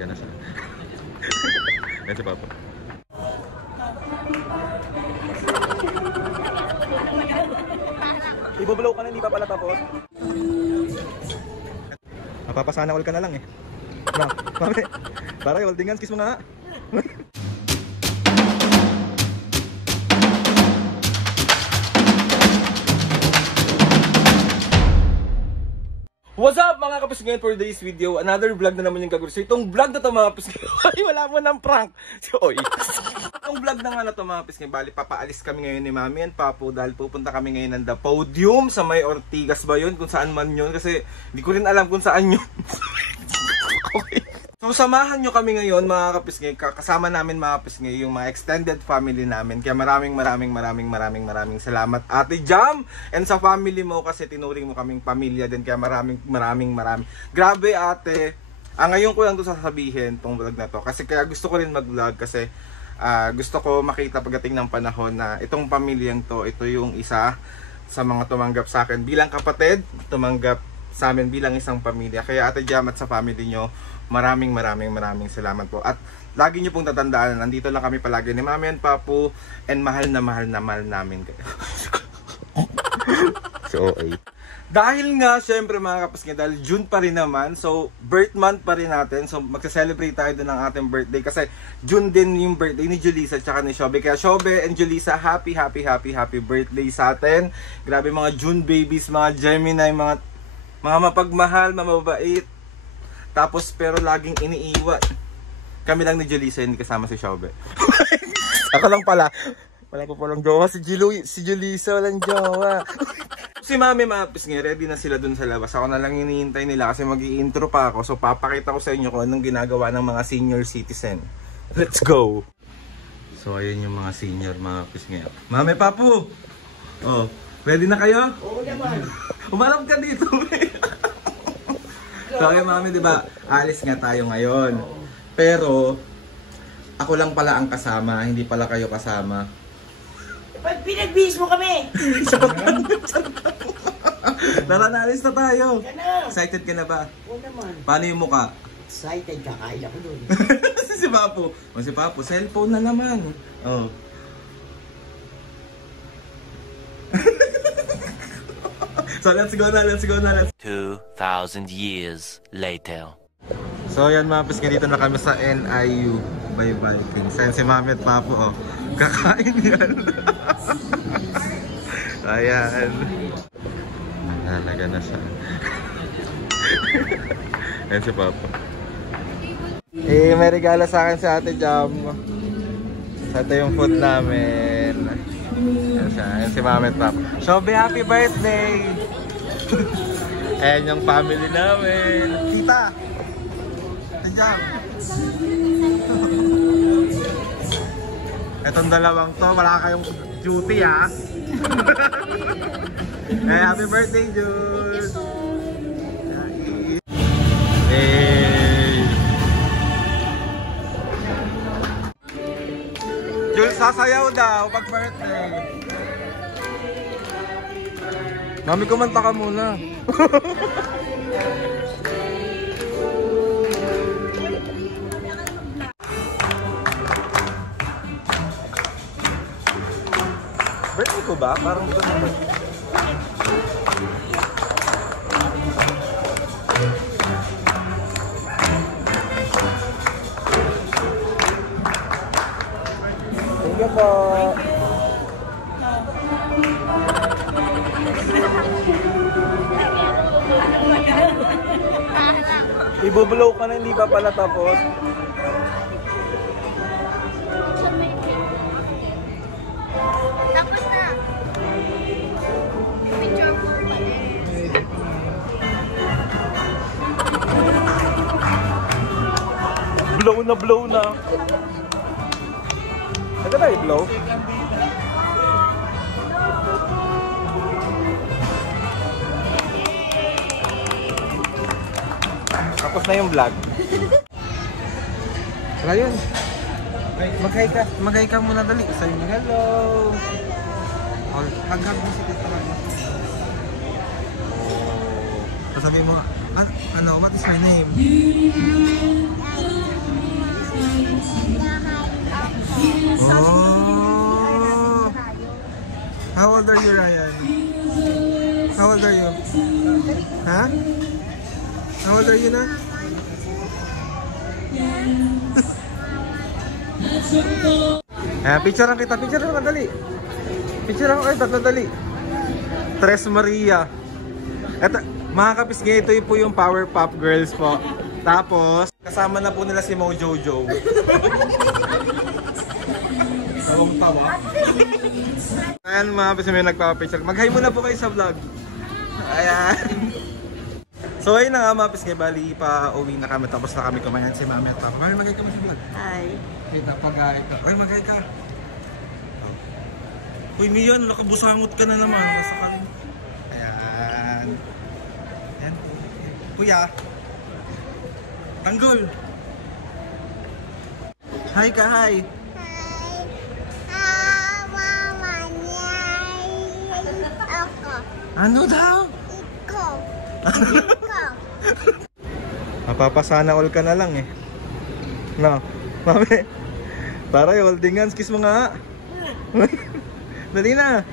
Nalaga na siya. Yan si Papa. Ibublow ka na, hindi pa pala tapos. Mapapasana all ka na lang eh. Mami, para yung holding hands, kiss mo nga. What's up mga kapis, ngayon for today's video, another vlog na naman yung gagawin. So itong vlog na to mga kapis, ay wala mo ng prank. So oy. Itong vlog na nga na to mga kapis, bali papaalis kami ngayon ni Mami and Papo dahil pupunta kami ngayon ng The Podium sa may Ortigas ba yun, kung saan man yun, kasi hindi ko rin alam kung saan yun. Okay. So samahan nyo kami ngayon mga kapisngay, kasama namin mga kapisngay yung mga extended family namin. Kaya maraming salamat Ate Jam and sa family mo kasi tinuring mo kaming pamilya din. Kaya maraming grabe ate. Ngayon ko lang to sasabihin tong vlog na to kasi kaya gusto ko rin mag-vlog kasi gusto ko makita pagdating ng panahon na itong pamilyang to, ito yung isa sa mga tumanggap sa akin bilang kapatid, tumanggap sa amin bilang isang pamilya. Kaya Ate Jam at sa family nyo, maraming salamat po. At lagi nyo pong tatandaan, nandito lang kami palagi ni Mami and Papu and mahal namin kayo. So, okay. Dahil nga, syempre mga kapasngay, dahil June pa rin naman, so birth month pa rin natin. So magsa-celebrate tayo doon ng ating birthday kasi June din yung birthday ni Julissa at saka ni Shobe. Kaya Shobe and Julissa, happy birthday sa atin. Grabe mga June babies, mga Gemini, mga mapagmahal, mababait. Tapos pero laging iniiwan. Kami lang ni Julissa, hindi kasama si Shobe. Ako lang pala. Wala pa palang jowa si Julissa, walang jowa. Si Mami Mapis nga, ready na sila dun sa labas. Ako na lang hinihintay nila kasi mag-i-intro pa ako. So papakita ko sa inyo kung anong ginagawa ng mga senior citizen. Let's go! So ayun yung mga senior Mapis nga. Mami Papu! Oh, ready na kayo? Oo naman. Umarap ka dito. So okay Mami, diba, alis nga tayo ngayon. Pero, ako lang pala ang kasama, hindi pala kayo kasama. Pag pinagbihis mo kami! Tara, naalis na tayo. Kana. Excited ka na ba? Oo naman. Paano yung mukha? Excited, kakain ako dun. Si Papo. O si Papo, cellphone na naman. Oh. So let's go na. 2,000 years later. So yan mga piska, dito na kami sa NIU by Vikings. Ayan si Mami at Papo, oh. Kakain yan. Ayan. Nalaga na siya. Ayan si Papo. Eh, may regalo sa akin si Ate Jam. So ito yung food namin. Ayan si Mami at Papo. Shobe, happy birthday! Ayan yung family namin. Tita! Ayan. Itong dalawang to, wala kayong duty ha. Hey, happy birthday, Jules! Hey! Jules, sasayaw daw pag birthday. Mami, kumanta ka muna. Birthday ko ba? Parang ito naman. Thank you po. Ibublow ka na, hindi pa pala tapos. Tapos na. Picture ko pa din. Blow na. Nagka na i-blow? Tapos na yung vlog. Wala yun. Mag-hi ka muna dali. Sabi mo, hello. Hag-hag mo si Tita. So sabi mo, ano, what is my name? How old are you? Ha? How old are you na? Picture kita. Picture lang dali. Picture lang kayo, tatlo dali. Tres Maria. Eto, mga kapisgay, ito po yung Powerpuff Girls po. Tapos, kasama na po nila si Mojojo. Tawang tawa. Ayan mga kapisgay, may nagpapapicture. Mag-hi muna po kayo sa vlog. Ayan. So ayun na nga mga kapisgay, bali pa-uwi na kami. Tapos na kami kumain si Mami at Papa. Mami, mag-hi ka mo sa vlog. Hi. Kita pag-hi ka. Ay, mag-hi ka. Uy, Mian, nakabusangot ka na naman. Ayan. Ayan. Kuya. Tanggol. Hi ka, hi. Ano daw? Mapapasana all ka na lang eh. No, mami. Tara, holding hands, kiss mo nga. Dali na.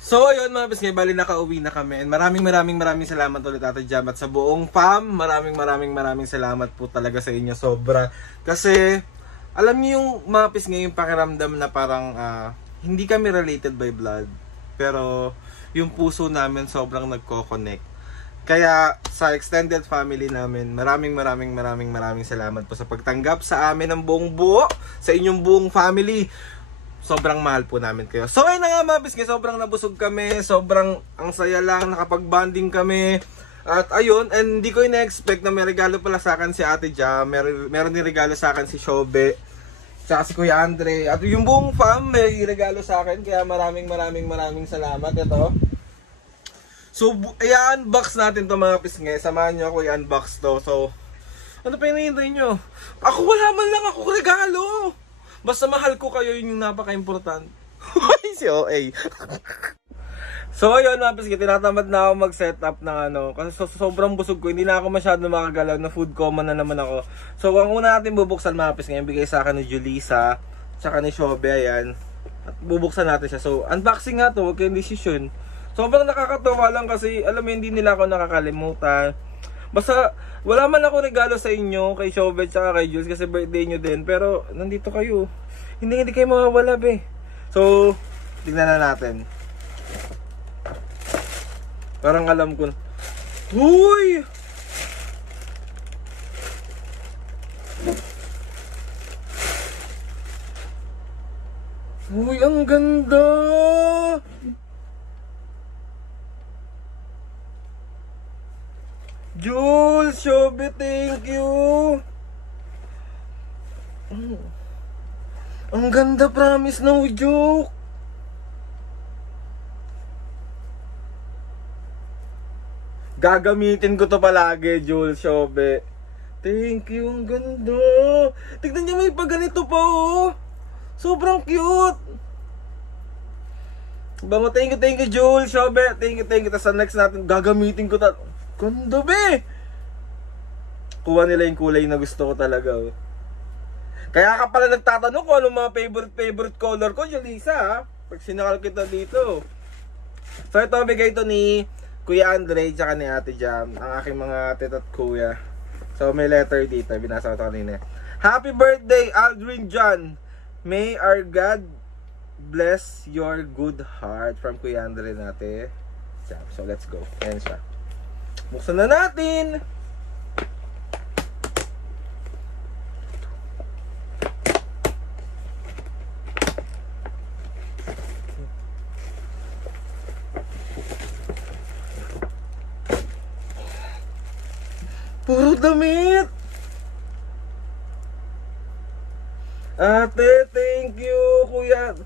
So ayun mga bisngay, bali nakauwi na kami. And maraming salamat ulit Ate Jam at sa buong fam. Maraming salamat po talaga sa inyo. Sobra. Kasi alam niyo yung mga bisngay, yung pakiramdam na parang hindi kami related by blood. Pero yung puso namin sobrang nagko-connect. Kaya sa extended family namin, maraming salamat po sa pagtanggap sa amin ng buong buo, sa inyong buong family. Sobrang mahal po namin kayo. So ayun na nga mga bisngay, sobrang nabusog kami, sobrang ang saya lang, nakapag-bonding kami. At ayun, and hindi ko ina-expect na may regalo pala sa akin si Ate Jam, meron din regalo sa akin si Shobe, tsaka si Kuya Andre, at yung buong fam may regalo sa akin, kaya maraming salamat. Ito. So, i-unbox natin to mga pisngay. Samahan nyo ako i-unbox to. So, ano pa hinihintay nyo? Ako wala man lang ako regalo. Basta mahal ko kayo, yun yung napaka-important. Si OA. So, ayun mga pisngay, tinatamad na ako mag-setup ng ano. Kasi sobrang busog ko, hindi na ako masyado makagalaw, na food coma na naman ako. So, ang una natin bubuksan mga pisngay, yung bigay sa akin ni Julissa, tsaka ni Shobe, ayan. At bubuksan natin siya. So, unboxing nga to, huwag kayong decision. Sobrang nakakatawa lang kasi alam mo hindi nila ako nakakalimutan. Basta wala man ako regalo sa inyo kay Shobe at kay Jules kasi birthday nyo din, pero nandito kayo. Hindi kayo mawawala be. So, tingnan na natin. Parang alam ko na. Uy! Uy, ang ganda! Jules, Shobe, thank you. Ang ganda, promise, no joke. Gagamitin ko to palagi, Jules, Shobe. Thank you, ang ganda. Tignan niyo, may pa ganito pa oh. Sobrang cute. Bango, thank you, Jules, Shobe. Thank you. Tapos sa next natin, gagamitin ko ta. Ganda be! Kuha nila yung kulay na gusto ko talaga oh. Kaya ka pala nagtatanong kung ano mga favorite color ko, Julissa ha? Pag sinakal kita dito. So ito, bigay ito ni Kuya Andre tsaka ni Ate Jam, ang aking mga tita at kuya. So may letter dito, binasa ko ito kanina. Happy birthday Aldrin John, may our God bless your good heart. From Kuya Andre natin. So let's go. Ayan siya. Buksan na natin. Puro damit. Ate, thank you, Kuya.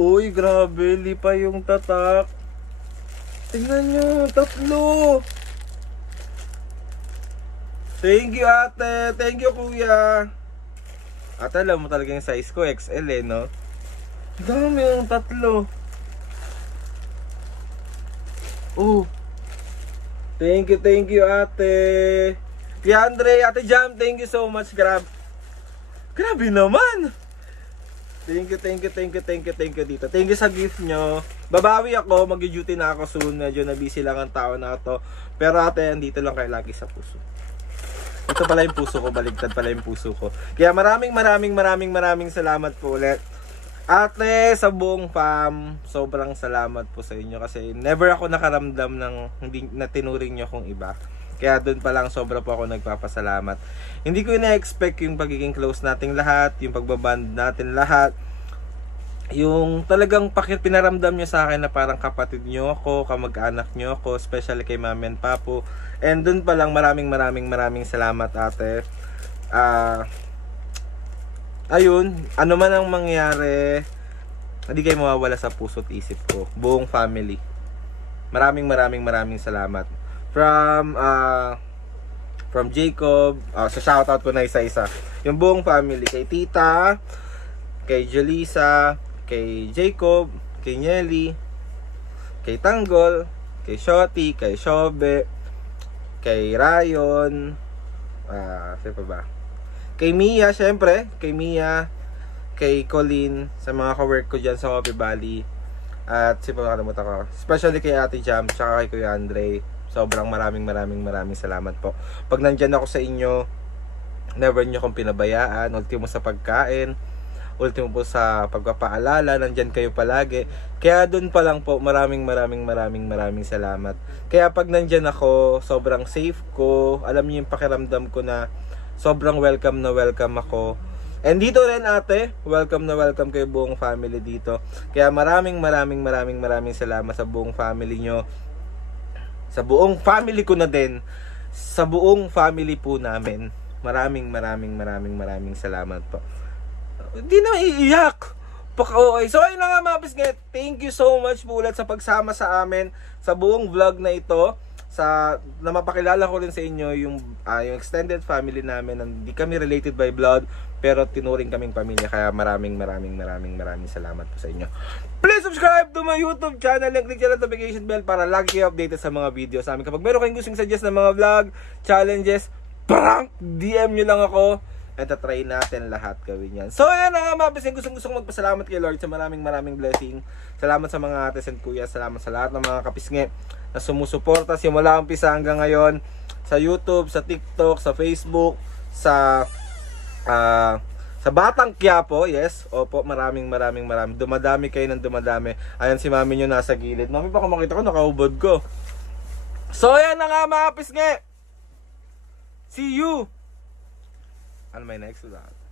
Uy, grabe, lipa yung tatak. Tingnan nyo, 3. Thank you, ate. Thank you, kuya. Ate, alam mo talaga yung size ko, XL eh, no? Dami yung 3. Oh. Thank you, ate. Kuya Andre, Ate Jam, thank you so much. Grabe naman. Thank you dito. Thank you sa gift nyo. Babawi ako, mag-duty na ako soon. Medyo na busy lang ang tao na to. Pero ate, andito lang kayo lagi sa puso. Ito pala yung puso ko, baligtad pala yung puso ko. Kaya maraming salamat po ulit. Ate, sa buong fam, sobrang salamat po sa inyo kasi never ako nakaramdam ng hindi na tinuring nyo kung iba. Kaya doon pa lang sobra po ako nagpapasalamat. Hindi ko ina-expect yung pagiging close nating lahat, yung pagbaband natin lahat. Yung talagang pinaramdam nyo sa akin na parang kapatid nyo ako, kamag-anak nyo ako, especially kay Mami and Papu. And doon pa lang maraming salamat ate. Ayun, ano man ang mangyari, hindi kayo mawawala sa puso't isip ko. Buong family. Maraming salamat. From Jacob, sa shoutout ko na isa-isa. Yung buong family, kay Tita, kay Jolisa, kay Jacob, kay Nelly, kay Tanggol, kay Shoti, kay Shobe, kay Rayon, sino pa ba? Kay Mia, syempre, kay Colleen, sa mga ka-work ko dyan sa Coffee Valley, at sino pa nakalimutan ko, especially kay Ate Jam, tsaka kay Kuya Andre. Sobrang maraming salamat po. Pag nandyan ako sa inyo, never nyo akong pinabayaan. Ultimo sa pagkain, ultimo po sa pagpapaalala, nandyan kayo palagi. Kaya dun pa lang po, maraming salamat. Kaya pag nandyan ako, sobrang safe ko. Alam niyo yung pakiramdam ko na sobrang welcome ako. And dito rin ate, welcome kayo buong family dito. Kaya maraming salamat sa buong family nyo. Sa buong family ko na din. Sa buong family po namin. Maraming salamat po. Hindi na iiyak. Okay. So ayun na nga mga pisnget. Thank you so much po ulit sa pagsama sa amin sa buong vlog na ito. Na mapakilala ko rin sa inyo yung extended family namin. Hindi kami related by blood, pero tinuring kaming pamilya. Kaya maraming salamat po sa inyo. Please subscribe to my YouTube channel and click the notification bell para lagi kayo updated sa mga videos namin. Kapag meron kayong gustong suggest na mga vlog, challenges, prank, DM nyo lang ako. And try natin lahat gawin yan. So ayan na nga mga pising, gustong magpasalamat kay Lord sa maraming blessing. Salamat sa mga ates and kuya. Salamat sa lahat ng mga kapisngi na sumusuporta simula umpisa hanggang ngayon. Sa YouTube, sa TikTok, sa Facebook, sa Batang Quiapo. Yes, opo, maraming. Dumadami kayo ng dumadami. Ayan si mami nyo nasa gilid. Mami, baka makita ko, nakaubod ko. So ayan na nga mga pisngi. See you on my next vlog.